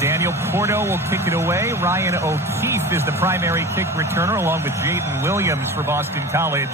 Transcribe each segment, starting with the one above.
Daniel Porto will kick it away. Ryan O'Keefe is the primary kick returner, along with Jaden Williams for Boston College.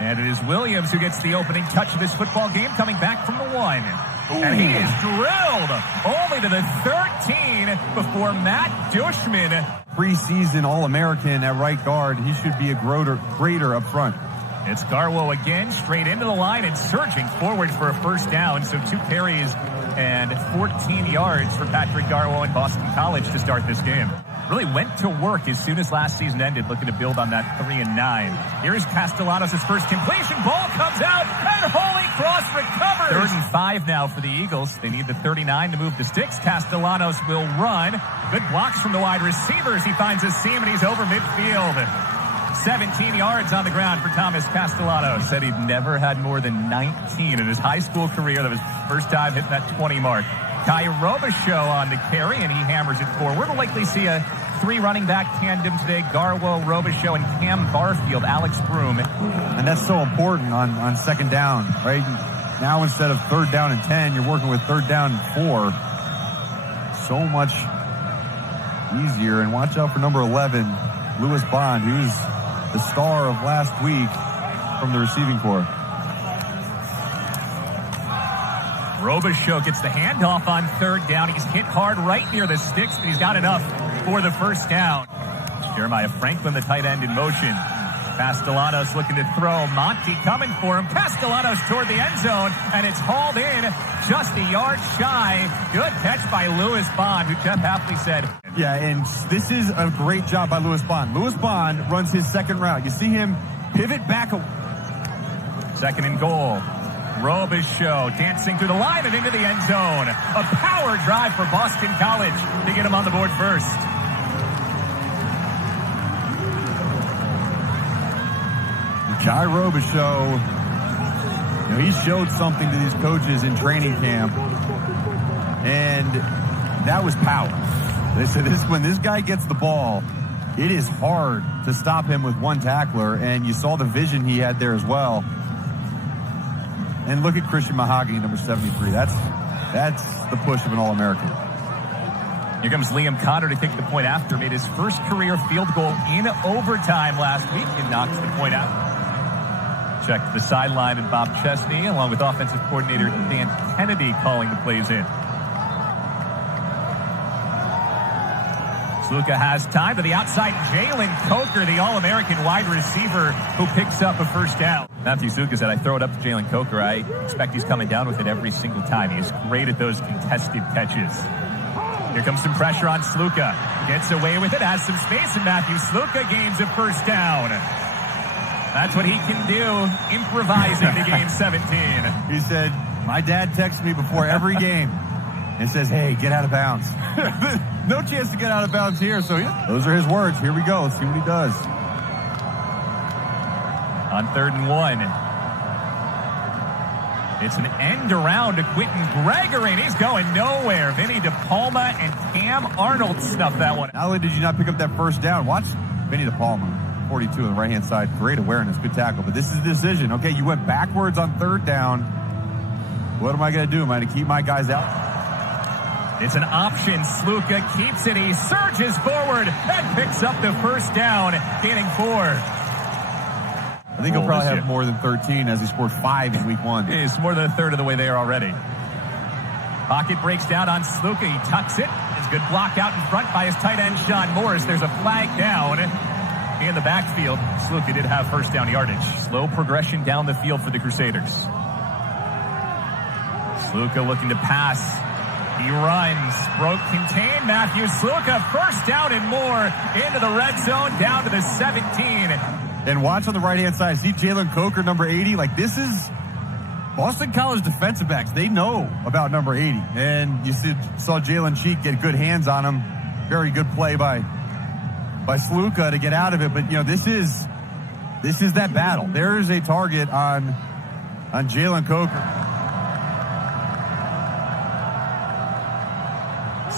And it is Williams who gets the opening touch of this football game, coming back from the 1. Ooh. And he is drilled only to the 13 before Matt Dushman. Preseason All-American at right guard. He should be a greater up front. It's Garwo again, straight into the line and surging forward for a first down. So 2 carries and 14 yards for Patrick Garwo and Boston College to start this game. Really went to work as soon as last season ended, looking to build on that 3-9. Here's Castellanos' first completion. Ball comes out, and Holy Cross recovers. 3rd and 5 now for the Eagles. They need the 39 to move the sticks. Castellanos will run. Good blocks from the wide receivers. He finds a seam, and he's over midfield. 17 yards on the ground for Thomas Castellanos. Said he'd never had more than 19 in his high school career. That was first time hitting that 20 mark. Kai Robichaux on the carry, and he hammers it forward. We'll likely see a 3 running back tandem today. Garwo, Robichaux, and Cam Barfield, Alex Broom. And that's so important on second down, right? Now instead of 3rd down and 10, you're working with 3rd down and 4. So much easier. And watch out for number 11, Lewis Bond, who's the star of last week from the receiving corps. Robichaux gets the handoff on 3rd down. He's hit hard right near the sticks, but he's got enough for the first down. It's Jeremiah Franklin, the tight end, in motion. Castellanos looking to throw. Monty coming for him. Castellanos toward the end zone, and it's hauled in just a yard shy. Good catch by Lewis Bond, who Jeff Hafley said. Yeah, and this is a great job by Lewis Bond. Lewis Bond runs his second route. You see him pivot back. 2nd and goal. Robichaux dancing through the line and into the end zone. A power drive for Boston College to get him on the board first. Kai Robichaux, he showed something to these coaches in training camp, and that was power. They said when this guy gets the ball, it is hard to stop him with one tackler, and you saw the vision he had there as well. And look at Christian Mahogany, number 73. That's the push of an All-American. Here comes Liam Cotter to kick the point after. Made his first career field goal in overtime last week and knocks the point out. Check the sideline and Bob Chesney, along with offensive coordinator Dan Kennedy, calling the plays in. Sluka has time to the outside. Jalen Coker, the All-American wide receiver, who picks up a first down. Matthew Sluka said, I throw it up to Jalen Coker. I expect he's coming down with it every single time. He is great at those contested catches. Here comes some pressure on Sluka. Gets away with it, has some space, and Matthew Sluka gains a first down. That's what he can do, improvising to gain 17. He said, my dad texts me before every game and says, hey, get out of bounds. No chance to get out of bounds here. So yeah, those are his words. Here we go. Let's see what he does. On 3rd and 1. It's an end around to Quentin Gregory, and he's going nowhere. Vinny DePalma and Cam Arnold snuffed that one. Not only did you not pick up that first down, watch Vinny DePalma. 42 on the right-hand side. Great awareness. Good tackle. But this is the decision. Okay, you went backwards on 3rd down. What am I going to do? Am I going to keep my guys out? It's an option. Sluka keeps it. He surges forward and picks up the first down, gaining 4. I think he'll probably have more than 13 as he scored 5 in week 1. It's more than a third of the way there already. Pocket breaks down on Sluka. He tucks it. It's a good block out in front by his tight end, Sean Morris. There's a flag down in the backfield. Sluka did have first down yardage. Slow progression down the field for the Crusaders. Sluka looking to pass. He runs. Broke contained. Matthew Sluka, first down and more into the red zone, down to the 17. And watch on the right-hand side. See Jalen Coker, number 80. Like, this is Boston College defensive backs. They know about number 80. And you saw Jalen Cheek get good hands on him. Very good play by Sluka to get out of it. But, this is that battle. There is a target on Jalen Coker.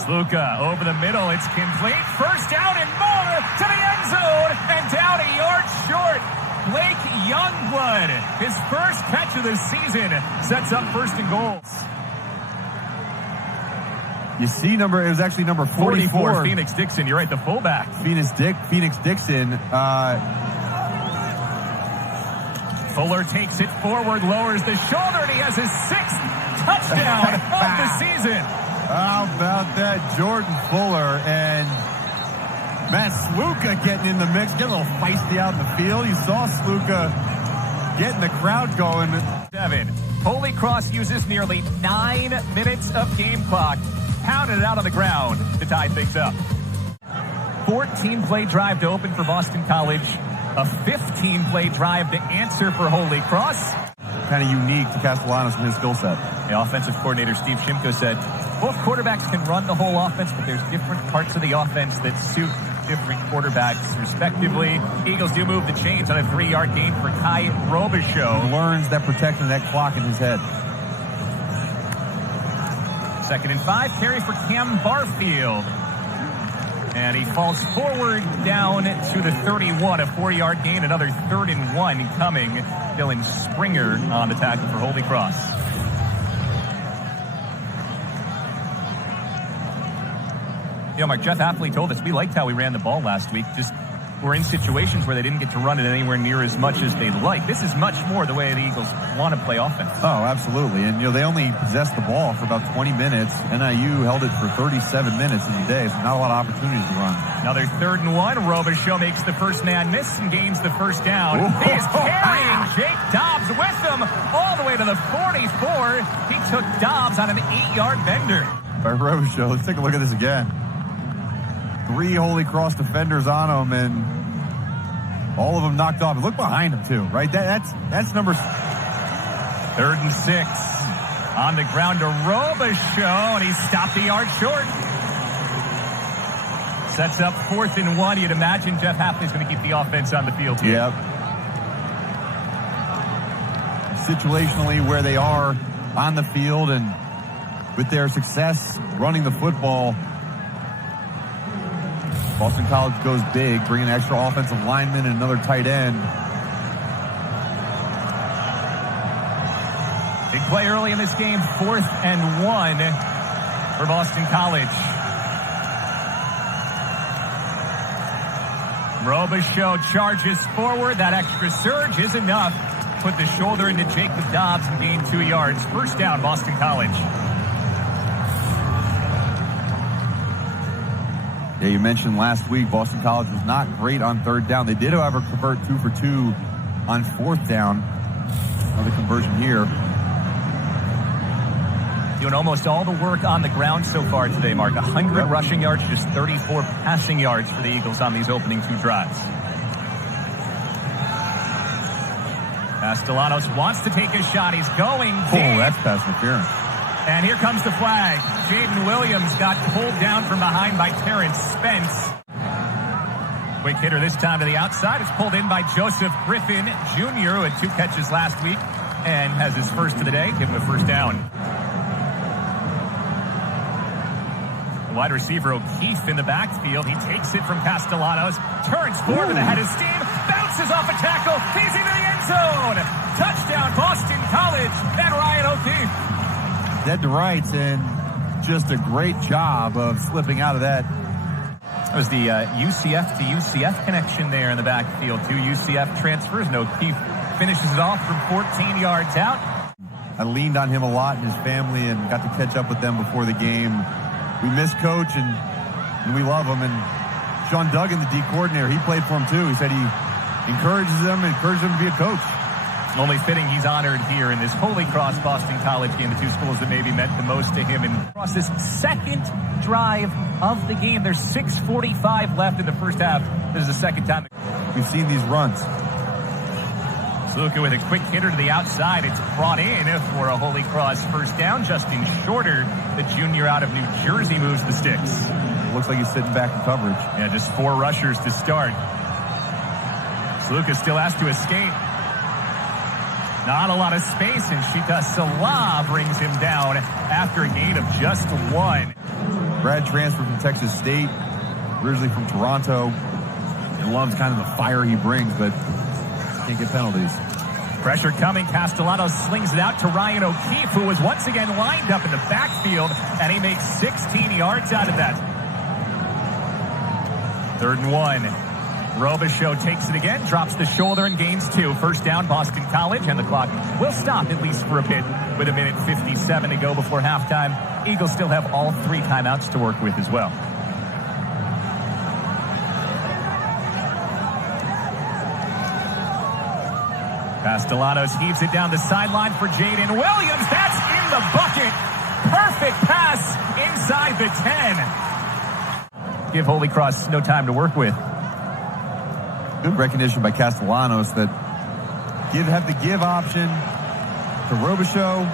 Sluka over the middle. It's complete. First down and more to the end zone and down a yard short. Blake Youngblood, his first catch of the season, sets up 1st and goal. You see it was actually number 44. Phoenix Dixon. You're right, the fullback. Phoenix Dixon. Fuller takes it forward, lowers the shoulder, and he has his 6th touchdown of the season. How about that? Jordan Fuller and Matt Sluka getting in the mix, getting a little feisty out in the field. You saw Sluka getting the crowd going. 7. Holy Cross uses nearly 9 minutes of game clock. Pounded it out on the ground to tie things up. 14-play drive to open for Boston College. A 15-play drive to answer for Holy Cross. Kind of unique to Castellanos and his skill set. The offensive coordinator, Steve Shimko, said both quarterbacks can run the whole offense, but there's different parts of the offense that suit different quarterbacks, respectively. Eagles do move the chains on a 3-yard gain for Kai Robichaux. Learns that protection, that clock in his head. 2nd and 5, carry for Cam Barfield. And he falls forward down to the 31, a 4-yard gain, another 3rd and 1 coming. Dylan Springer on the tackle for Holy Cross. You know, Mark, Jeff Hafley told us we liked how we ran the ball last week. Just we're in situations where they didn't get to run it anywhere near as much as they'd like. This is much more the way the Eagles want to play offense. Oh, absolutely. And, they only possessed the ball for about 20 minutes. NIU held it for 37 minutes in the day, so not a lot of opportunities to run. Another 3rd and 1. Robichaux makes the first man miss and gains the first down. Ooh. He is carrying Jake Dobbs with him all the way to the 44. He took Dobbs on an 8-yard bender. By Robichaux. Let's take a look at this again. 3 Holy Cross defenders on him, and all of them knocked off. And look behind him, too, right? That's number... 3rd and 6. On the ground to Robichaux, and he stopped a yard short. Sets up 4th and 1. You'd imagine Jeff Hafley's going to keep the offense on the field here. Yep. Situationally, where they are on the field and with their success running the football, Boston College goes big, bringing an extra offensive lineman and another tight end. Big play early in this game, 4th and 1 for Boston College. Robichaux charges forward. That extra surge is enough. Put the shoulder into Jacob Dobbs and gain 2 yards. First down, Boston College. Yeah, you mentioned last week Boston College was not great on 3rd down. They did, however, convert 2 for 2 on 4th down. Another conversion here. Doing almost all the work on the ground so far today, Mark. 100 rushing yards, just 34 passing yards for the Eagles on these opening 2 drives. Castellanos wants to take a shot. He's going deep. Oh, that's pass interference. And here comes the flag. Jaden Williams got pulled down from behind by Terrence Spence. Quick hitter this time to the outside. It's pulled in by Joseph Griffin Jr., who had 2 catches last week and has his first of the day. Give him a first down. Wide receiver O'Keefe in the backfield. He takes it from Castellanos, turns forward with a head of steam, bounces off a tackle, he's into the end zone. Touchdown, Boston College, and Ryan O'Keefe. Dead to rights, and just a great job of slipping out of that. That was the UCF to UCF connection there in the backfield. 2 UCF transfers, and O'Keefe finishes it off from 14 yards out. I leaned on him a lot and his family and got to catch up with them before the game. We miss Coach, and we love him. And Sean Duggan, the D coordinator, he played for him too. He said he encourages him to be a coach. Only fitting he's honored here in this Holy Cross Boston College game, the 2 schools that maybe meant the most to him. And across this second drive of the game, there's 6:45 left in the first half. This is the second time we've seen these runs. Sluka with a quick hitter to the outside. It's brought in for a Holy Cross first down. Justin Shorter, the junior out of New Jersey, moves the sticks. Looks like he's sitting back in coverage. Yeah, just 4 rushers to start. Sluka still has to escape. Not a lot of space, and Shita Salah brings him down after a gain of just 1. Brad transferred from Texas State, originally from Toronto, and loves kind of the fire he brings, but can't get penalties. Pressure coming. Castellanos slings it out to Ryan O'Keefe, who was once again lined up in the backfield, and he makes 16 yards out of that. 3rd and 1. Robichaux takes it again, drops the shoulder and gains 2. First down, Boston College, and the clock will stop at least for a bit with 1:57 to go before halftime. Eagles still have all 3 timeouts to work with as well. Castellanos heaves it down the sideline for Jaden Williams. That's in the bucket. Perfect pass inside the 10. Give Holy Cross no time to work with. Good recognition by Castellanos that have the give option to Robichaux.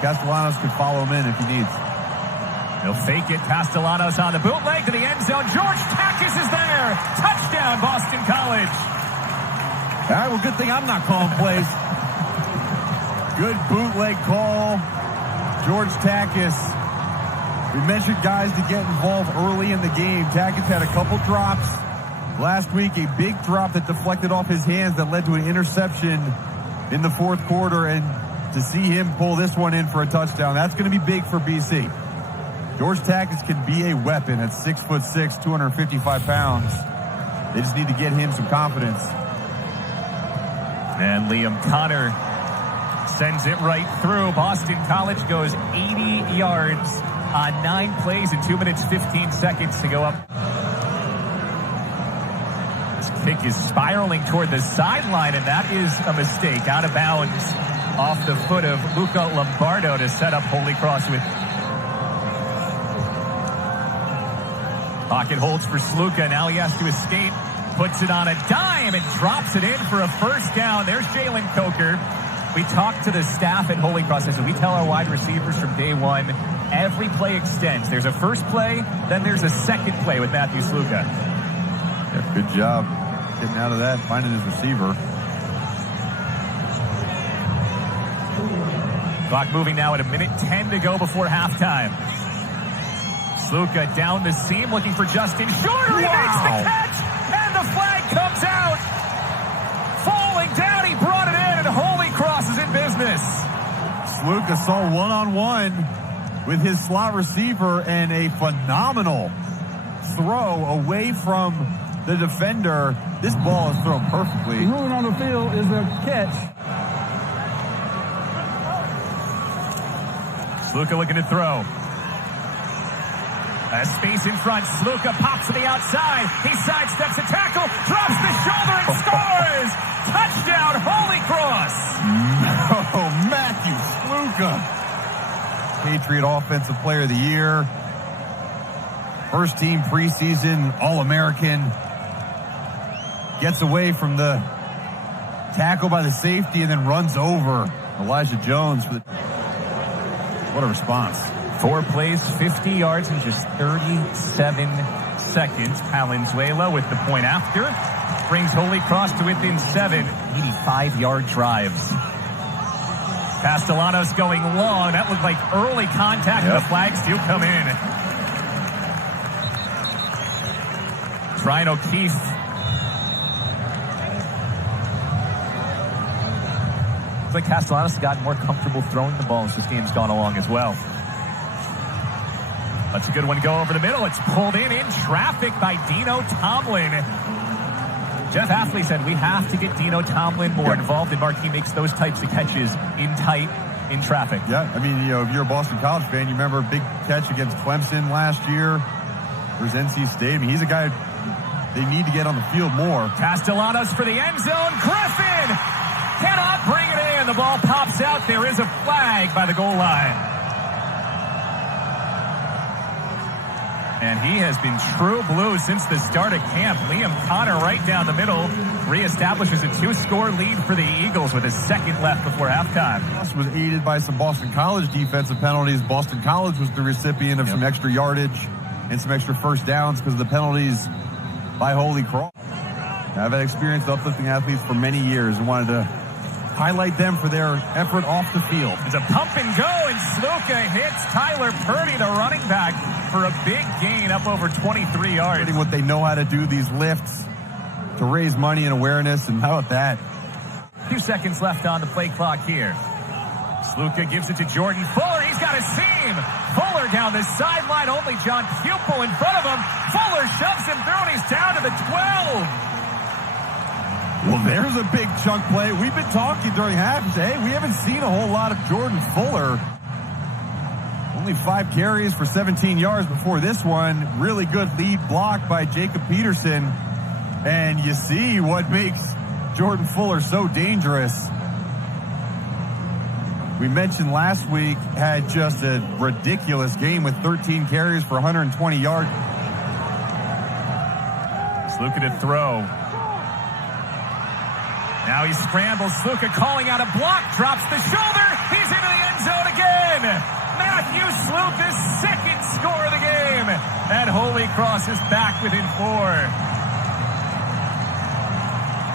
Castellanos can follow him in if he needs. He'll fake it. Castellanos on the bootleg to the end zone. George Takis is there. Touchdown, Boston College. All right, well, good thing I'm not calling plays. Good bootleg call. George Takis. We mentioned guys to get involved early in the game. Takis had a couple drops. Last week, a big drop that deflected off his hands that led to an interception in the 4th quarter. And to see him pull this one in for a touchdown, that's going to be big for BC. George Takis can be a weapon at 6'6", 255 pounds. They just need to get him some confidence. And Liam Connor sends it right through. Boston College goes 80 yards on 9 plays in 2 minutes, 15 seconds to go up. This kick is spiraling toward the sideline, and that is a mistake. Out of bounds off the foot of Luca Lombardo to set up Holy Cross with. Pocket holds for Sluka. Now he has to escape. Puts it on a dime and drops it in for a first down. There's Jalen Coker. We talked to the staff at Holy Cross. So we tell our wide receivers from day one, every play extends. There's a first play, then there's a second play with Matthew Sluka. Yeah, good job getting out of that, finding his receiver. Clock moving now at 1:10 to go before halftime. Sluka down the seam looking for Justin Shorter. He makes the catch, and the flag comes out. Falling down, he brought it in, and Holy Cross is in business. Sluka saw one-on-one with his slot receiver and a phenomenal throw away from the defender. This ball is thrown perfectly. The ruling on the field is a catch. Sluka looking to throw. A space in front. Sluka pops to the outside. He sidesteps a tackle, drops the shoulder, and scores! Touchdown, Holy Cross! No, Matthew Sluka. Patriot Offensive Player of the Year. First team preseason All-American. Gets away from the tackle by the safety and then runs over Elijah Jones. What a response. 4 plays, 50 yards in just 37 seconds. Valenzuela with the point after. Brings Holy Cross to within 7. 85-yard drives. Castellanos going long. That looked like early contact. Yep. The flags do come in. Ryan O'Keefe. Looks like Castellanos has gotten more comfortable throwing the ball as this game's gone along as well. That's a good one to go over the middle. It's pulled in traffic by Dino Tomlin. Jeff Hafley said we have to get Dino Tomlin more involved, and Marquis makes those types of catches in traffic. Yeah, I mean, if you're a Boston College fan, you remember a big catch against Clemson last year. There's NC State. I mean, he's a guy they need to get on the field more. Castellanos for the end zone. Griffin cannot bring it in. The ball pops out. There is a flag by the goal line. And he has been true blue since the start of camp. Liam Connor right down the middle reestablishes a 2-score lead for the Eagles with a second left before halftime. This was aided by some Boston College defensive penalties. Boston College was the recipient of some extra yardage and some extra first downs because of the penalties by Holy Cross. I've had experience uplifting athletes for many years and wanted to highlight them for their effort off the field. It's a pump and go, and Sluka hits Tyler Purdy, the running back, for a big gain up over 23 yards. What they know how to do, these lifts to raise money and awareness, and how about that? few seconds left on the play clock here. Sluka gives it to Jordan Fuller. He's got a seam. Fuller down the sideline. Only John Pupil in front of him. Fuller shoves him through, and he's down to the 12. Well, there's a big chunk play. We've been talking during half. Hey, we haven't seen a whole lot of Jordan Fuller. Only 5 carries for 17 yards before this one. Really good lead block by Jacob Peterson. And you see what makes Jordan Fuller so dangerous. We mentioned last week had just a ridiculous game with 13 carries for 120 yards. Sluka to throw. Now he scrambles. Sluka calling out a block. Drops the shoulder. He's into the end zone again. Matthew Sluka's second score of the game. And Holy Cross is back within 4.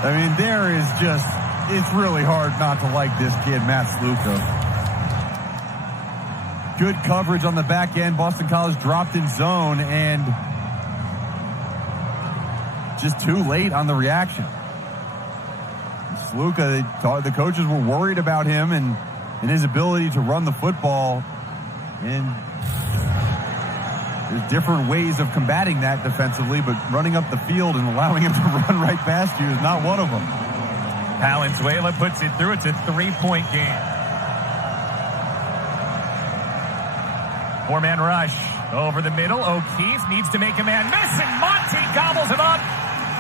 I mean, there is just, it's really hard not to like this kid, Matt Sluka. Good coverage on the back end. Boston College dropped in zone and just too late on the reaction. Sluka, the coaches were worried about him and his ability to run the football. And there's different ways of combating that defensively, but running up the field and allowing him to run right past you is not one of them. Valenzuela puts it through. It's a 3-point game. 4-man rush over the middle. O'Keefe needs to make a man miss, and Monty gobbles him up.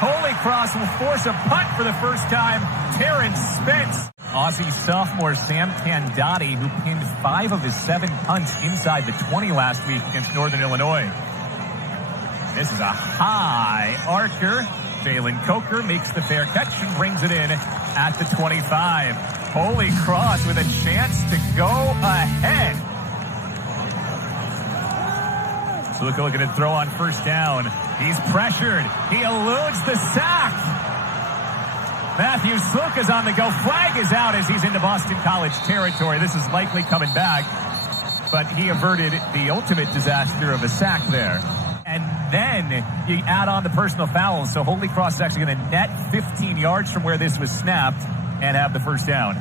Holy Cross will force a punt for the first time. Terrence Spence. Aussie sophomore Sam Candotti, who pinned 5 of his 7 punts inside the 20 last week against Northern Illinois. This is a high archer. Jalen Coker makes the fair catch and brings it in at the 25. Holy Cross with a chance to go ahead. Sluka looking to throw on first down. He's pressured. He eludes the sack. Matthew Sluka's on the go. Flag is out as he's into Boston College territory. This is likely coming back, but he averted the ultimate disaster of a sack there. And then you add on the personal fouls, so Holy Cross is actually going to net 15 yards from where this was snapped and have the first down.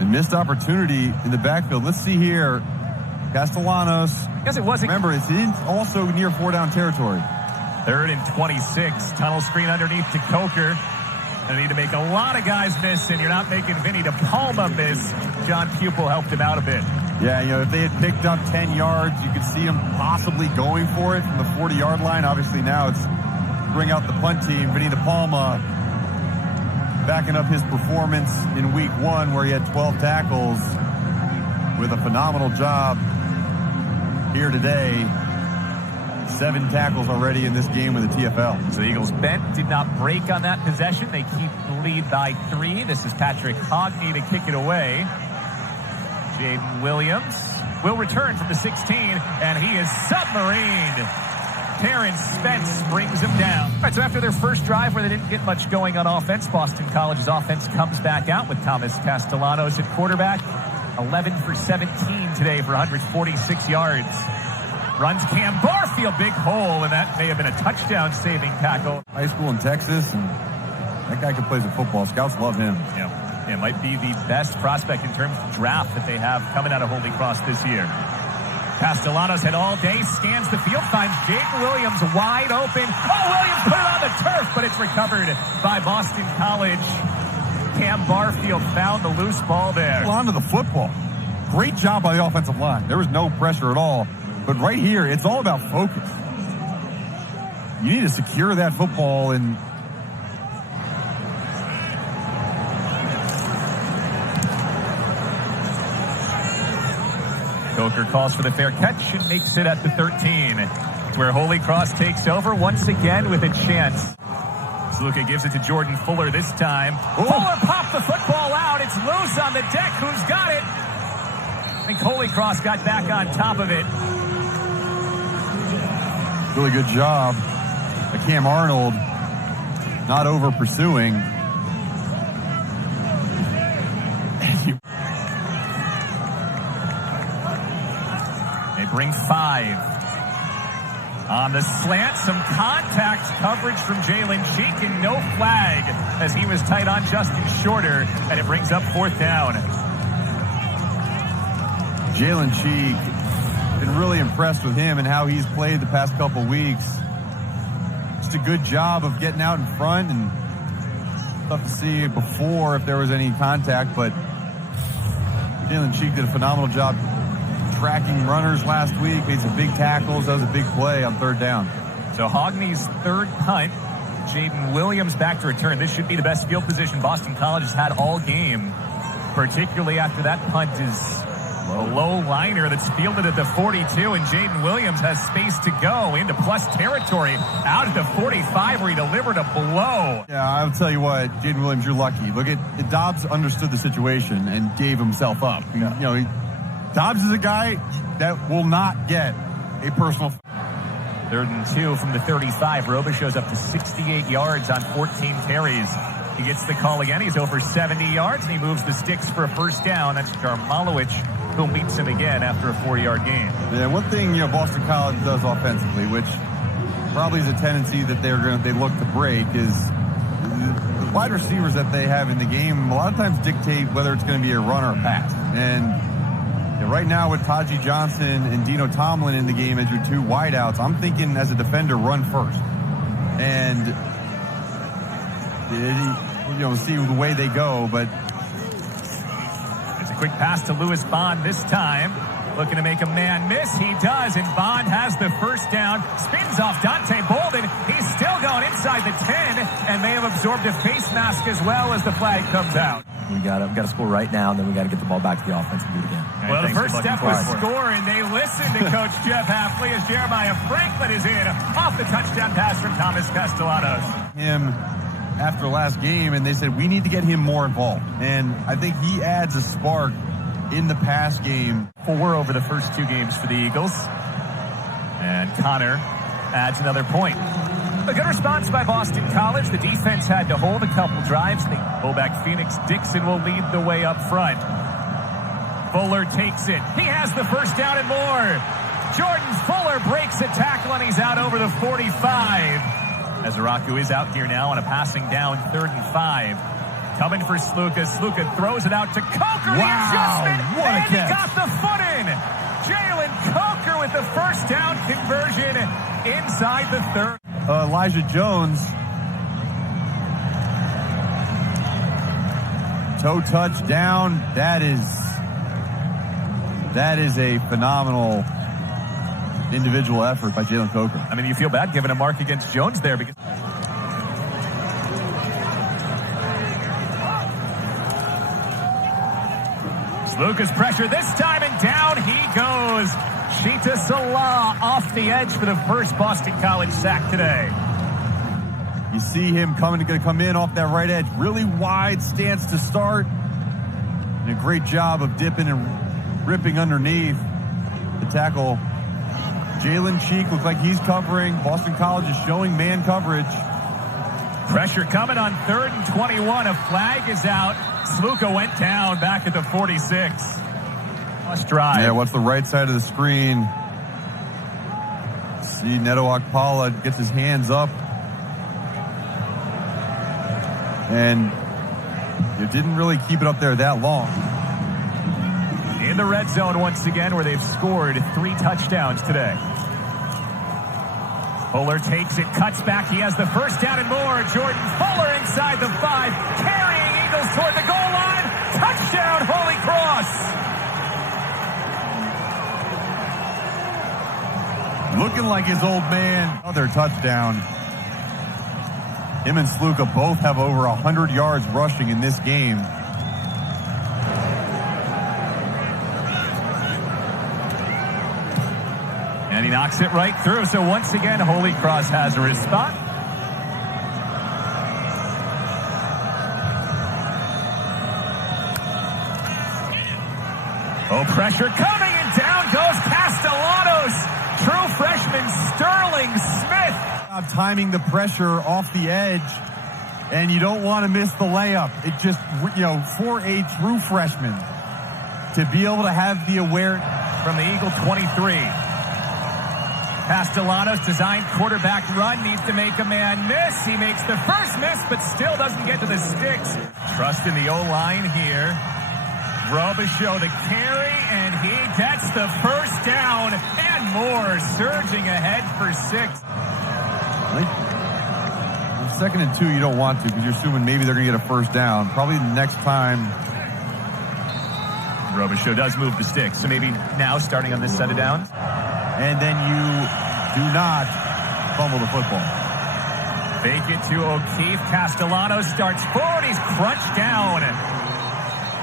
A missed opportunity in the backfield. Let's see here. Castellanos. Because it wasn't. Remember, it's also near 4-down territory. 3rd and 26. Tunnel screen underneath to Coker. They need to make a lot of guys miss, and you're not making Vinny DePalma miss. John Pupil helped him out a bit. Yeah, if they had picked up 10 yards, you could see him possibly going for it from the 40-yard line. Obviously now it's bring out the punt team. Vinny DePalma backing up his performance in week 1 where he had 12 tackles with a phenomenal job here today. 7 tackles already in this game with the TFL. So the Eagles bent, did not break on that possession. They keep the lead by 3. This is Patrick Hogney to kick it away. Jaden Williams will return from the 16, and he is submarined. Terrence Spence brings him down. All right, so after their first drive where they didn't get much going on offense, Boston College's offense comes back out with Thomas Castellanos at quarterback. 11 for 17 today for 146 yards. Runs Cam Barfield, big hole, and that may have been a touchdown-saving tackle. High school in Texas, and that guy can play the football. Scouts love him. Yeah, might be the best prospect in terms of draft that they have coming out of Holy Cross this year. Castellanos had all day, scans the field, finds Jake Williams wide open. Oh, Williams put it on the turf, but it's recovered by Boston College. Cam Barfield found the loose ball there. Onto the football. Great job by the offensive line. There was no pressure at all. But right here, it's all about focus. You need to secure that football and Coker calls for the fair catch and makes it at the 13. It's where Holy Cross takes over once again with a chance. Sluka gives it to Jordan Fuller this time. Ooh. Fuller popped the football out. It's loose on the deck. Who's got it? I think Holy Cross got back on top of it. Really good job. Cam Arnold not over pursuing. They bring 5. On the slant, some contact coverage from Jalen Cheek and no flag as he was tight on Justin Shorter, and it brings up 4th down. Jalen Cheek, been really impressed with him and how he's played the past couple weeks. Just a good job of getting out in front, and tough to see before if there was any contact, but Jalen Cheek did a phenomenal job tracking runners last week, made some big tackles. That was a big play on 3rd down. So Hogney's 3rd punt. Jaden Williams back to return. This should be the best field position Boston College has had all game, particularly after that punt is a low liner that's fielded at the 42, and Jaden Williams has space to go into plus territory out at the 45 where he delivered a blow. Yeah, I'll tell you what, Jaden Williams, you're lucky. Look at Dobbs understood the situation and gave himself up. Yeah. You know, Dobbs is a guy that will not get a personal. 3rd and 2 from the 35. Roba shows up to 68 yards on 14 carries. He gets the call again. He's over 70 yards, and he moves the sticks for a 1st down. That's Jarmalowicz who meets him again after a 40-yard gain. Yeah, one thing Boston College does offensively, which probably is a tendency that they look to break, is the wide receivers that they have in the game a lot of times dictate whether it's going to be a run or a pass. And right now with Taji Johnson and Dino Tomlin in the game as your 2 wideouts, I'm thinking as a defender, run first. And see the way they go, but it's a quick pass to Lewis Bond this time. Looking to make a man miss. He does, and Bond has the 1st down. Spins off Dante Bolden. He's still going inside the 10 and may have absorbed a face mask as well as the flag comes out. We got to score right now, and then we got to get the ball back to the offense and do it again. Well, the first step was score, and they listened to Coach Jeff Hafley as Jeremiah Franklin is in off the touchdown pass from Thomas Castellanos. Him after last game, and they said we need to get him more involved, and I think he adds a spark in the pass game. 4 over the first 2 games for the Eagles, and Connor adds another point. A good response by Boston College. The defense had to hold a couple drives. The fullback Phoenix Dixon will lead the way up front. Fuller takes it. He has the 1st down and more. Jordan Fuller breaks a tackle, and he's out over the 45. As Araku is out here now on a passing down 3rd and 5. Coming for Sluka. Sluka throws it out to Coker. Wow, the adjustment, what a and catch. he got the foot in. Jalen Coker with the 1st down conversion inside the 3rd. Elijah Jones, toe touchdown. That is a phenomenal individual effort by Jalen Coker. I mean, you feel bad giving a mark against Jones there because Lucas pressure this time, and down he goes. Sheeta Salah off the edge for the first Boston College sack today. You see him going to come in off that right edge. Really wide stance to start. And a great job of dipping and ripping underneath the tackle. Jalen Cheek looks like he's covering. Boston College is showing man coverage. Pressure coming on 3rd and 21. A flag is out. Sluka went down back at the 46. Must drive. Yeah, what's the right side of the screen? See Neto Akpala gets his hands up. And it didn't really keep it up there that long. In the red zone once again, where they've scored 3 touchdowns today. Fuller takes it, cuts back. He has the 1st down and more. Jordan Fuller inside the 5, carrying Eagles toward the goal line. Touchdown, Holy Cross. Looking like his old man. Another touchdown. Him and Sluka both have over 100 yards rushing in this game. And he knocks it right through. So once again, Holy Cross has a response. Oh, pressure coming, and down goes Castellanos. True freshman Sterling Smith. Timing the pressure off the edge, and you don't want to miss the layup. It just, for a true freshman to be able to have the awareness. From the Eagle 23. Castellanos designed quarterback run, needs to make a man miss. He makes the first miss, but still doesn't get to the sticks. Trust in the O-line here. Robichaux the carry, and he gets the first down and more, surging ahead for 6. Second and 2, you don't want to because you're assuming maybe they're going to get a first down. Probably the next time. Robichaux does move the sticks, so maybe now starting on this set of downs. And then you do not fumble the football. Fake it to O'Keefe. Castellanos starts forward. He's crunched down.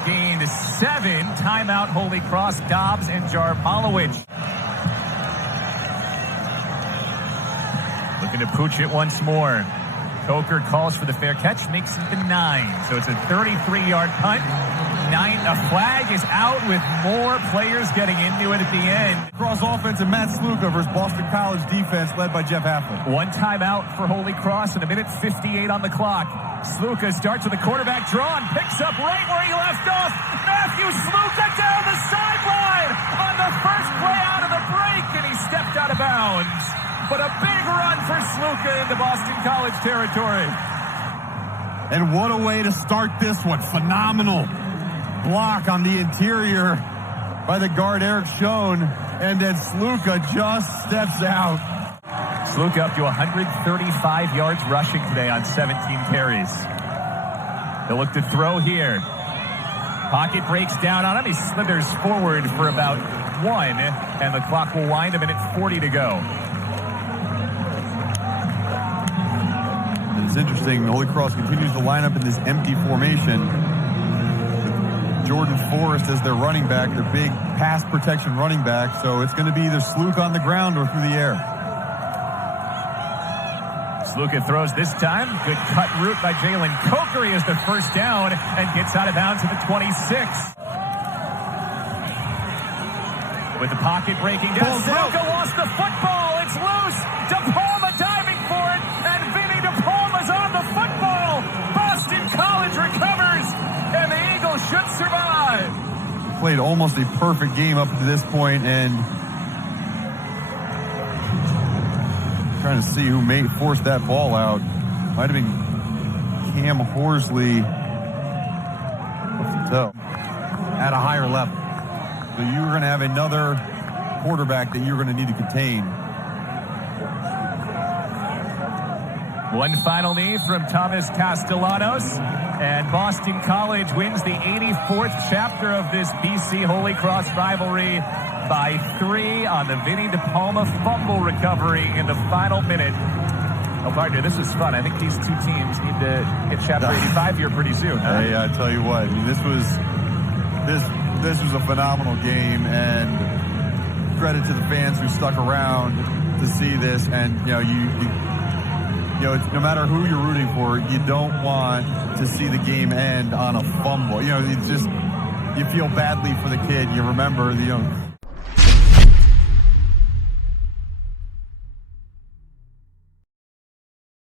Gained 7. Timeout, Holy Cross, Dobbs, and Jarmolowicz. Looking to pooch it once more. Coker calls for the fair catch, makes it the 9. So it's a 33-yard punt. A flag is out with more players getting into it at the end. Cross offense and Matt Sluka versus Boston College defense led by Jeff Halfman. One timeout for Holy Cross and a minute 58 on the clock. Sluka starts with the quarterback draw and picks up right where he left off. Matthew Sluka down the sideline on the first play out of the break, and he stepped out of bounds. But a big run for Sluka into Boston College territory. And what a way to start this one. Phenomenal block on the interior by the guard Eric Schoen, and then Sluka just steps out. Sluka up to 135 yards rushing today on 17 carries. He'll look to throw here. Pocket breaks down on him. He slithers forward for about 1, and the clock will wind a minute 40 to go. It's interesting. Holy Cross continues to line up in this empty formation. Jordan Forrest as their running back, their big pass protection running back. So it's going to be either Sluka on the ground or through the air. Sluka throws this time. Good cut route by Jalen Coker. He has the first down and gets out of bounds at the 26. With the pocket breaking down, Sluka lost the football. It's loose. DePalma diving for it, and Vinny DePalma's on the football. Boston College recovers, and the Eagles should survive. Played almost a perfect game up to this point, and trying to see who may force that ball out. Might have been Cam Horsley at a higher level. So you're going to have another quarterback that you're going to need to contain. One final knee from Thomas Castellanos, and Boston College wins the 84th chapter of this BC Holy Cross rivalry by 3 on the Vinny DePalma fumble recovery in the final minute. Oh, partner, this is fun. I think these two teams need to hit chapter 85 here pretty soon. Huh? Hey, I tell you what, I mean, this was a phenomenal game, and credit to the fans who stuck around to see this. And it's, no matter who you're rooting for, you don't want to see the game end on a fumble. It's just, you feel badly for the kid. You remember,